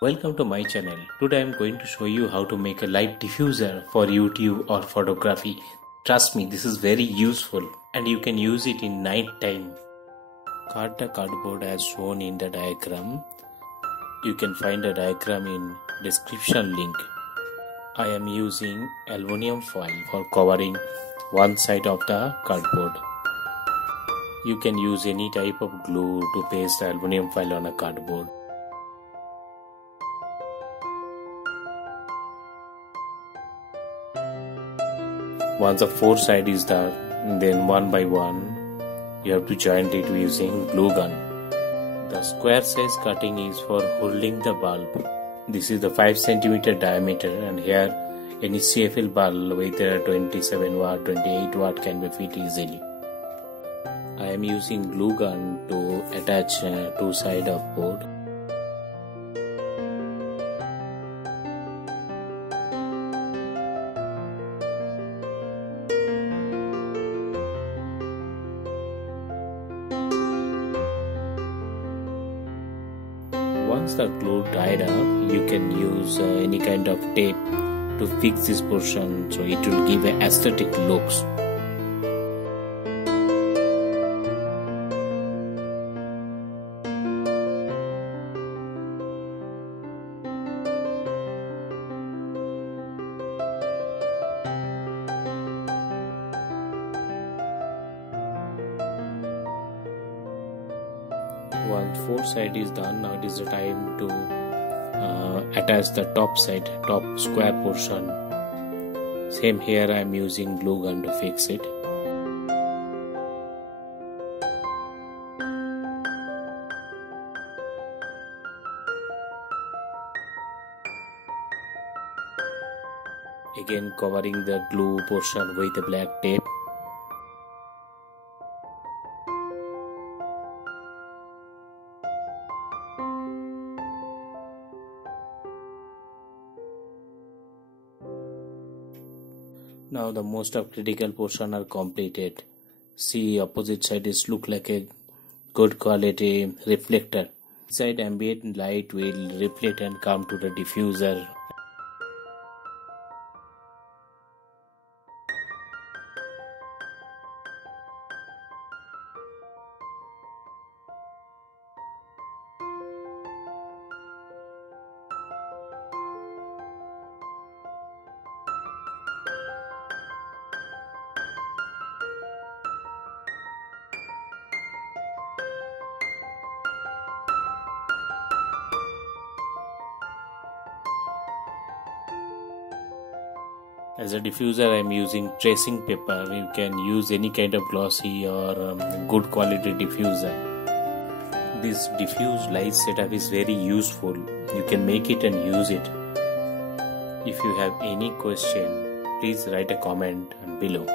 Welcome to my channel. Today I am going to show you how to make a light diffuser for YouTube or photography. Trust me, this is very useful and you can use it in night time. Cut the cardboard as shown in the diagram. You can find the diagram in description link. I am using aluminum foil for covering one side of the cardboard. You can use any type of glue to paste the aluminum foil on a cardboard. Once the four side is done, then one by one you have to join it using glue gun. The square size cutting is for holding the bulb. This is the 5 cm diameter, and here any CFL bulb with 27 watt, 28 watt can be fit easily. I am using glue gun to attach two sides of board. Once the glue dried up, you can use any kind of tape to fix this portion so it will give an aesthetic looks. Once four side is done, now it is the time to attach the top square portion. Same here, I am using glue gun to fix it. Again covering the glue portion with the black tape. Now the most of critical portion are completed. See, opposite side is look like a good quality reflector. Inside ambient light will reflect and come to the diffuser. As a diffuser, I am using tracing paper. You can use any kind of glossy or good quality diffuser. This diffused light setup is very useful. You can make it and use it. If you have any question, please write a comment below.